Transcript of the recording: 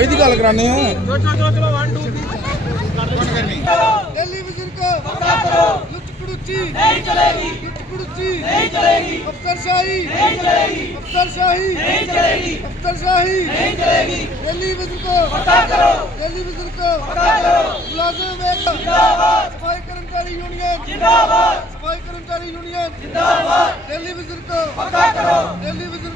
ਇਹਦੀ ਗੱਲ ਕਰਾਨੇ ਆ। ਚਲੋ 1 2 3 ਟੈਲੀਵਿਜ਼ਨ को बंद करो। लुटपुड़ुची नहीं चलेगी, लुटपुड़ुची नहीं चलेगी, अफसरशाही नहीं चलेगी, अफसरशाही नहीं चलेगी, अफसरशाही नहीं चलेगी। टेलीविजन को बंद करो, टेलीविजन को बंद करो। मुलाजिम जिंदाबाद, सफाई कर्मचारी यूनियन जिंदाबाद, सफाई कर्मचारी यूनियन जिंदाबाद। टेलीविजन को बंद करो, टेलीविजन